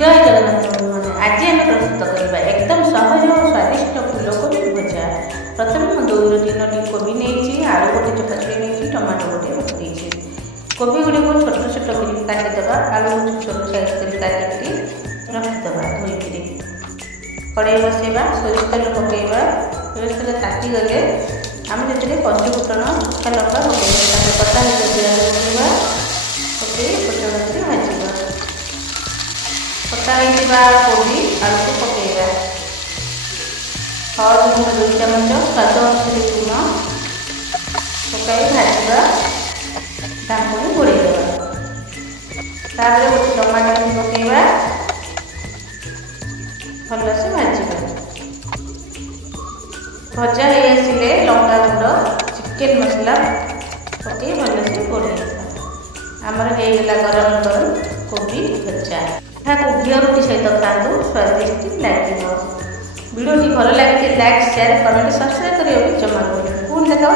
जय जगन्नाथ बंधुगण आज आम प्रस्तुत करवा एकदम सहज और स्वादिष्ट फूलकोबी भजा। प्रथम मैं 2-3 कोबी नहीं आलू गोटे चोपा छुई नहीं टमाटो गोटे रखी कोबी गुड़ी को छोट छोट कर काटिदेवा आलू छोट साइज कर काटिकी रखिदेवा धोईकि कड़े बसैवा सोरिष तेल पकईवा सोरिष तेल ताकीगले आम जो पंचफुटन सुखा लंका पकईवा कटा पकईवा पकई पचड़ भाजवा कटा कोबी आलू को पकईवा हल्दी गुंड 2 चमच स्वाद अनुसार लुण पकई भाजवा ढाकुणी घोड़ेदेवा गोटे टमाटो पकईवा भलसे भाजवा भजा हो आसिले लंका गुंड चिकेन मसला पकई भलसे घोड़ेदेवा आमर होगा गरम गरम कोबी भजा यहाँ घी रुटी सहित खातु स्वादिष्ट लगे। वीडियो भल लगे लाइक शेयर कमेंट सब्सक्राइब करने जमा पुणी देखा।